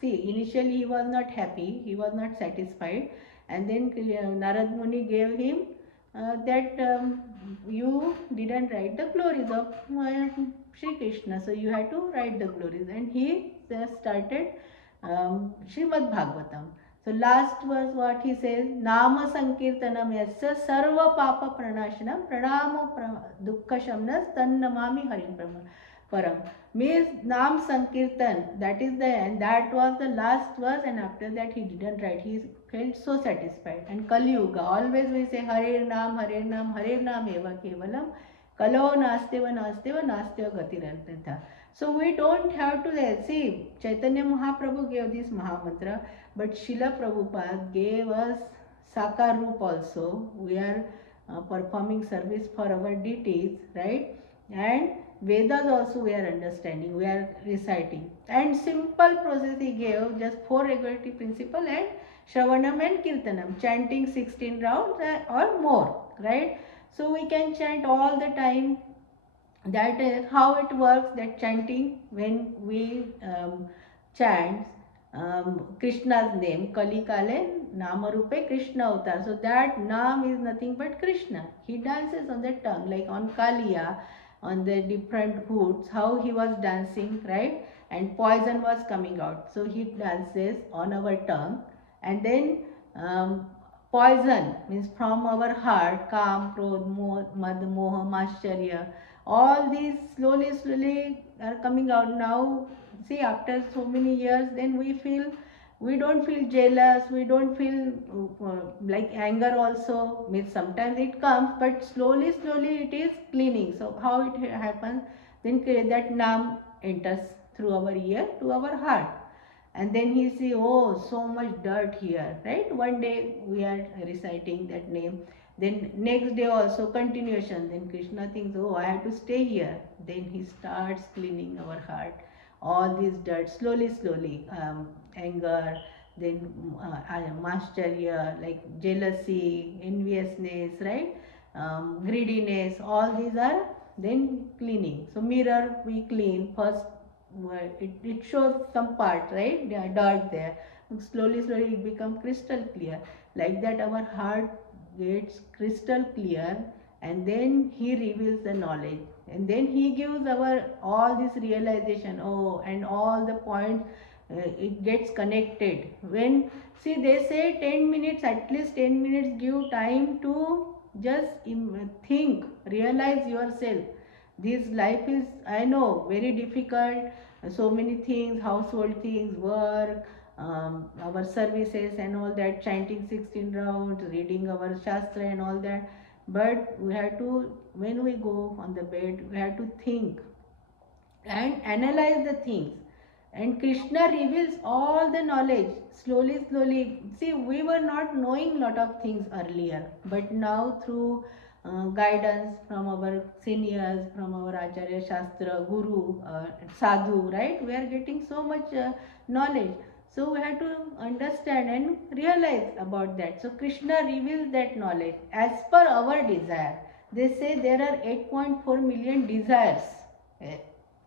see, initially he was not happy, he was not satisfied, and then Narad Muni gave him that you didn't write the glories of Sri Krishna, so you had to write the glories, and he started Srimad Bhagavatam. So last verse what he says, Nama Sankirtanam yasya sarva papa pranashanam pranamo dukkha shamnas tannamami harim param. Means Nam Sankirtan, that is the end, that was the last verse, and after that he didn't write, he felt so satisfied. And Kali Yuga, always we say Hare Nam, Hare Nam, Hare Nam eva kevalam, Kalo nasteva nasteva nasteva gatirantha. So we don't have to see, Chaitanya Mahaprabhu gave this Mahamantra, but Srila Prabhupada gave us Sakar Roop also. We are performing service for our deities, right? And Vedas also we are understanding, we are reciting. And simple process he gave, just 4 regulative principle and Shravanam and Kirtanam, chanting 16 rounds or more, right? So we can chant all the time. That is how it works, that chanting, when we chant Krishna's name, Kali Kale Namarupe Krishna Avatar. So that Nam is nothing but Krishna. He dances on the tongue, like on Kaliya, on the different hoods, how he was dancing, right? And poison was coming out. So he dances on our tongue, and then poison means from our heart, Kam, Krodh, Mad, Moha, Mascharya, all these slowly are coming out now. See, after so many years, then we don't feel jealous, we don't feel like anger also, means sometimes it comes, but slowly it is cleaning. So how it happens, then that Nam enters through our ear to our heart, and then he see, oh, so much dirt here, right? One day we are reciting that name, then next day also continuation, then Krishna thinks, oh, I have to stay here, then he starts cleaning our heart, all these dirt slowly, anger, then mascharya, like jealousy, enviousness, right? Greediness, all these are then cleaning. So mirror we clean first, it shows some part, right? Dirt there. Slowly it becomes crystal clear. Like that our heart gets crystal clear, and then he reveals the knowledge, and then he gives our all this realization, oh, and all the points, it gets connected. When, see, they say 10 minutes, at least 10 minutes give time to just think, realize yourself. This life is, I know, very difficult, so many things, household things, work, our services and all that, chanting 16 rounds, reading our shastra and all that. But we have to, when we go on the bed, we have to think and analyze the things, and Krishna reveals all the knowledge slowly, slowly. See, we were not knowing lot of things earlier, but now through guidance from our seniors, from our Acharya Shastra, Guru, Sadhu, right, we are getting so much knowledge. So we have to understand and realize about that. So Krishna reveals that knowledge as per our desire. They say there are 8.4 million desires. Eh,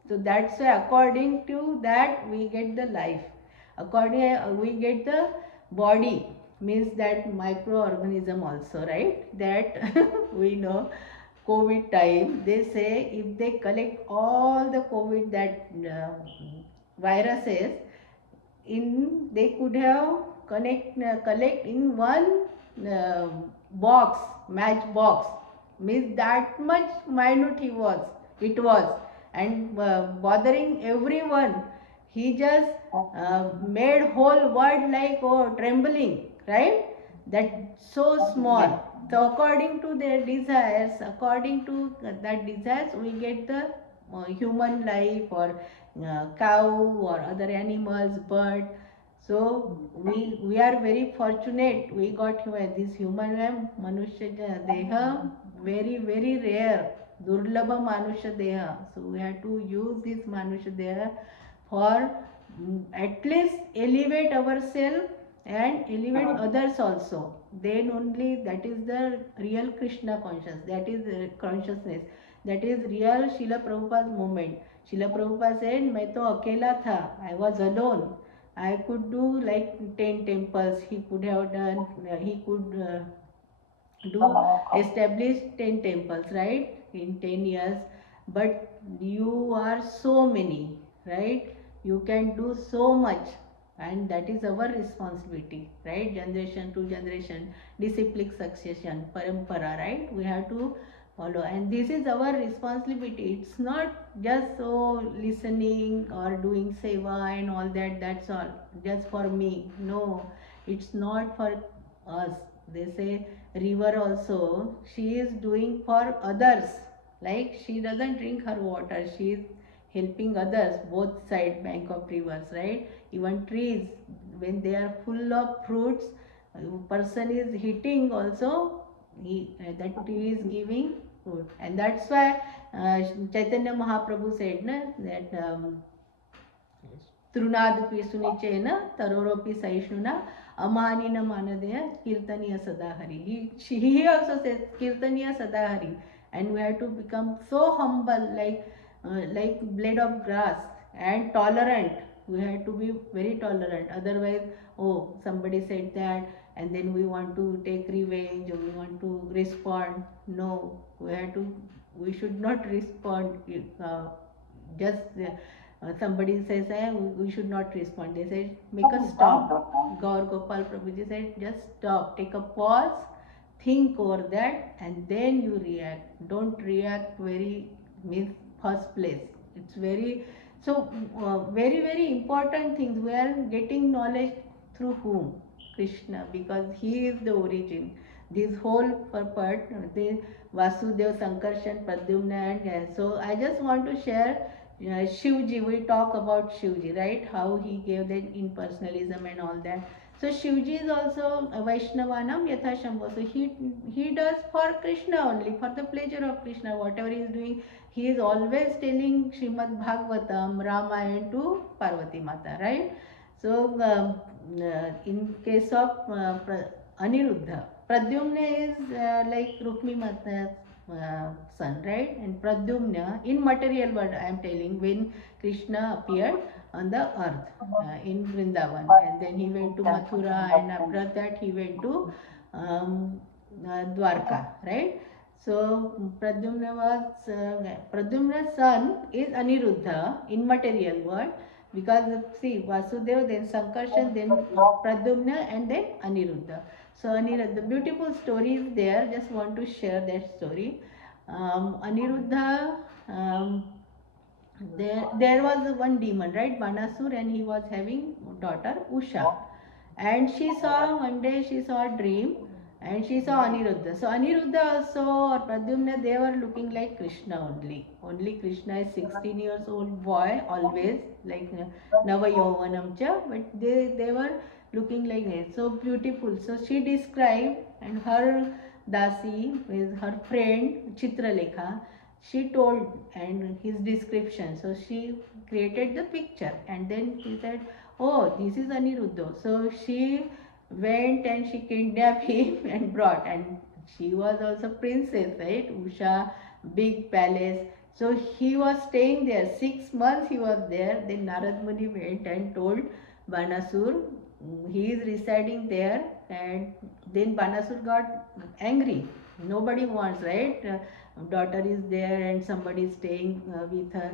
so that's why according to that we get the life. According we get the body, means that microorganism also, right? That we know. COVID time, they say if they collect all the COVID that viruses in, they could have collect in one uh, box, match box, means that much minute it was, and bothering everyone. He just made whole world like, oh, trembling, right? That so small. So according to their desires, according to that desires, we get the human life, or cow or other animals, bird. So we are very fortunate. We got this human manushya deha, very very rare, durlabha manushya deha. So we have to use this manushya deha for at least elevate ourselves and elevate others also. Then only that is the real Krishna consciousness. That is consciousness. That is real Srila Prabhupada's moment. Srila Prabhupada said, मैं तो अकेला था, I was alone. I could do like 10 temples. He could have done, he could do establish 10 temples, right, in 10 years. But you are so many, right? You can do so much, and that is our responsibility, right? Generation to generation, disciplic succession, parampara, right? We have to follow, and this is our responsibility. It's not just so listening or doing seva and all that, that's all just for me. No, it's not for us. They say river also, she is doing for others. Like, she doesn't drink her water, she is helping others, both side bank of rivers, right? Even trees, when they are full of fruits, person is hitting also, that tree is giving fruit. And that's why Chaitanya Mahaprabhu said na, that तृणादपि सुनिचेन तरोरोपि सहिष्णुना अमानिन मानदेय kirtaniya sadahari. He also says kirtaniya sadahari, and we have to become so humble, like blade of grass, and tolerant. We have to be very tolerant. Otherwise, oh, somebody said that, and then we want to take revenge, or we want to respond. No, we should not respond. Just somebody says, we should not respond. They said, make a stop. Gaur Gopal Prabhuji said, just stop, take a pause, think over that, and then you react. Don't react very first place. It's very, so very very important things. We are getting knowledge through whom? Krishna, because he is the origin. This whole part, the Vasudev, Sankarshan, Pradyumna, and so I just want to share Shivji. We talk about Shivji, right? How he gave that impersonalism and all that. So Shivji is also a Vaishnavanam Yatha Shambho. So he does for Krishna only, for the pleasure of Krishna. Whatever he is doing, he is always telling Srimad Bhagavatam, Ramayana to Parvati Mata, right? So in case of Aniruddha, Pradyumna is like Rukmi Mata's son, right? And Pradyumna, in material world I am telling, when Krishna appeared on the earth in Vrindavan, and then he went to Mathura, and after that he went to Dwarka, right? So Pradyumna's son is Aniruddha in material world, because see, Vasudeva, then Sankarshan, then Pradyumna, and then Aniruddha. So Aniruddha, beautiful story is there. Just want to share that story. Aniruddha, there was one demon, right, Banasur, and he was having daughter Usha, and one day she saw a dream, and she saw Aniruddha. So Aniruddha also, or Pradyumna, they were looking like Krishna only. Only Krishna is 16 years old boy, always like Nava Yauvanamcha, but they were looking like that. So beautiful. So she described, and her Dasi, with her friend Chitralekha, she told and his description. So she created the picture, and then he said, "Oh, this is Aniruddha." So she went and she kidnapped him and brought, and she was also princess, right? Usha, big palace. So he was staying there 6 months. He was there. Then Narad Muni went and told Banasur he is residing there, and then Banasur got angry. Nobody wants, right? Daughter is there and somebody is staying with her.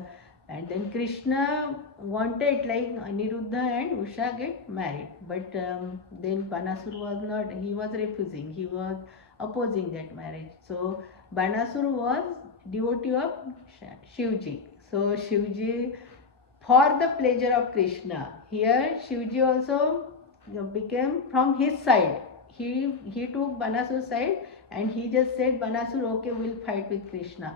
And then Krishna wanted like Aniruddha and Usha get married, but then Banasur was not, he was refusing, he was opposing that marriage. So Banasur was devotee of Shivji. So Shivji, for the pleasure of Krishna, here Shivji also became from his side. He took Banasur's side and he just said, Banasur, okay, we'll fight with Krishna.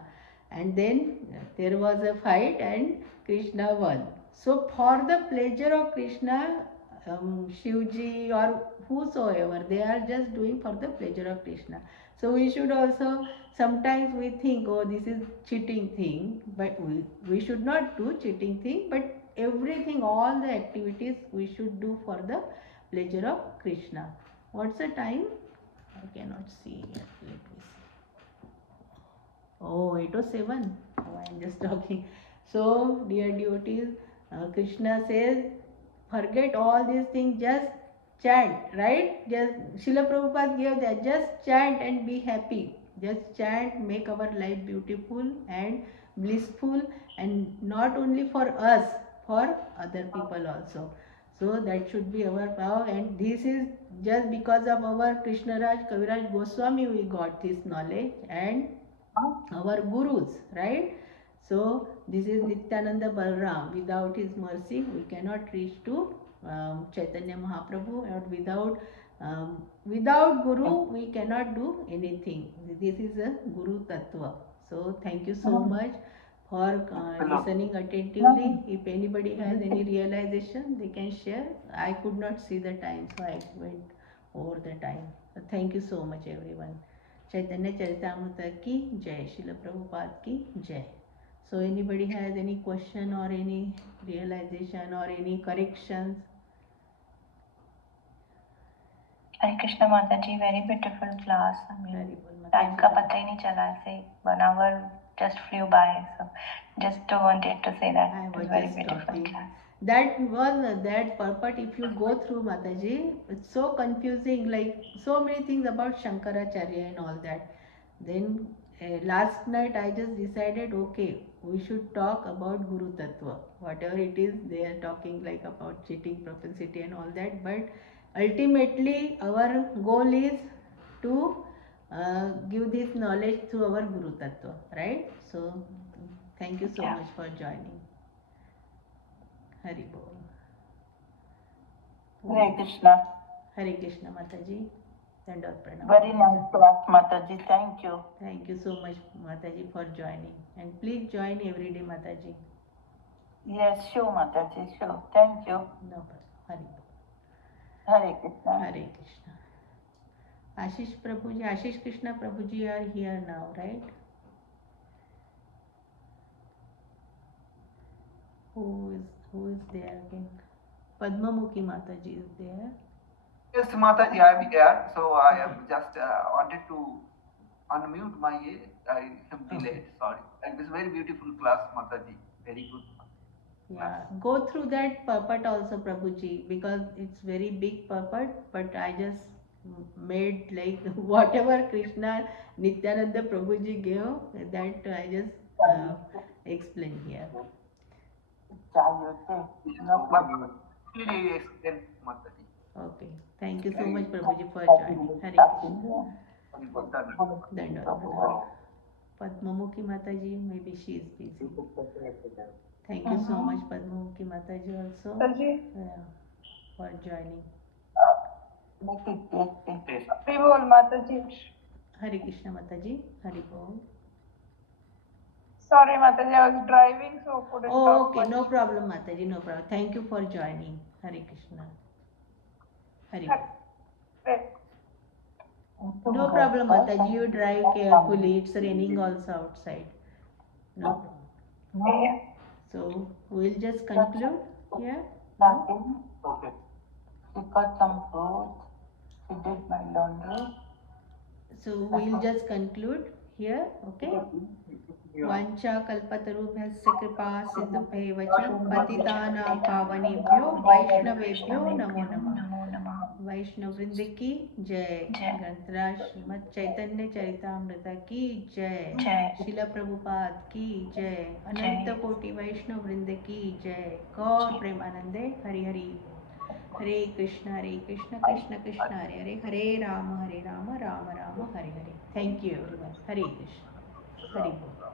And then there was a fight and Krishna won. So for the pleasure of Krishna, Shivji or whosoever, they are just doing for the pleasure of Krishna. So we should also, sometimes we think, oh, this is cheating thing, but we should not do cheating thing, but everything, all the activities we should do for the pleasure of Krishna. What's the time? I cannot see yet. Let me see. Oh, 8:07. Oh, I am just talking. So, dear devotees, Krishna says, forget all these things, just chant, right? Just Srila Prabhupada gave that, just chant and be happy. Just chant, make our life beautiful and blissful, and not only for us, for other people also. So that should be our vow, and this is just because of our Krishna Raj Kaviraj Goswami we got this knowledge, and our gurus, right? So this is Nityananda Balram. Without his mercy, we cannot reach to Chaitanya Mahaprabhu, and without Guru, we cannot do anything. This is a Guru Tattva. So thank you so much for listening attentively. If anybody has any realization, they can share. I could not see the time, so I went over the time. So thank you so much, everyone. Caitanya Caritramrut ki Jai, Srila Prabhupada ki Jai. So anybody has any question or any realization or any corrections? हरे कृष्ण माता जी, very beautiful class. I mean, time का पता ही नहीं चला, ऐसे 1 hour just flew by. So just wanted to say that it was very beautiful class. That was that purport. If you go through Mataji, it's so confusing, like so many things about Shankaracharya and all that. Then last night I just decided, okay, we should talk about Guru Tattva. Whatever it is, they are talking like about cheating propensity and all that. But ultimately, our goal is to give this knowledge through our Guru Tattva, right? So, thank you so much for joining. Hari Bol. Hare Krishna. Hare Krishna, Mataji. Dandot Pranam. Very nice class, Mataji. Thank you. Thank you so much, Mataji, for joining. And please join every day, Mataji. Yes, sure, Mataji, sure. Thank you. No problem. Hari Bol. Hare Krishna. Hare Krishna. Ashish Prabhuji, Ashish Krishna Prabhuji are here now, right? Who is there again? Padmamukhi Mataji is there. Yes, Mataji, I am here. So I am just wanted to unmute my. I am delayed. Sorry. It was very beautiful class, Mataji. Very good. Yeah, go through that purport also, Prabhuji, because it's very big purport. But I just made like whatever Krishna Nityananda Prabhuji gave, that I just explain here. Okay, thank you so much, Prabhuji, for joining. Hare Krishna. Dandavad. Padmamukhi Mataji, maybe she is busy. Thank you so much, Padmamukhi Mataji, also for joining. Hare Bol, Mataji. Hare Krishna Mataji, Hare Bol. Sorry, Mataji, I was driving, so couldn't talk Okay, much. no problem, Mataji, no problem. Thank you for joining. Hare Krishna. Hare. Great. No problem, Mataji. You drive carefully. It's raining also outside. No problem. Yeah. So we'll just conclude here. Okay. She cut some fruit. She did my laundry. So we'll just conclude here. Okay. वाञ्छा कल्पतरुभ्यश्च कृपा सिन्धुभ्यैव च पतितानां पावनेभ्यो वैष्णवेभ्यो नमो नमः। नमो नमः। वैष्णव वृंद की जय। जय। ग्रंथराज श्रीमद् चैतन्य चरितामृत की जय। जय। शिला प्रभुपाद की जय। अनंत कोटि वैष्णव वृंद की जय। गौर प्रेमानंदे Hari Hari. Hare Krishna Krishna Krishna Hare Hare, Hare Ram Ram Ram Hare Hare. Thank you everyone. Hare Krishna. Hari बोल।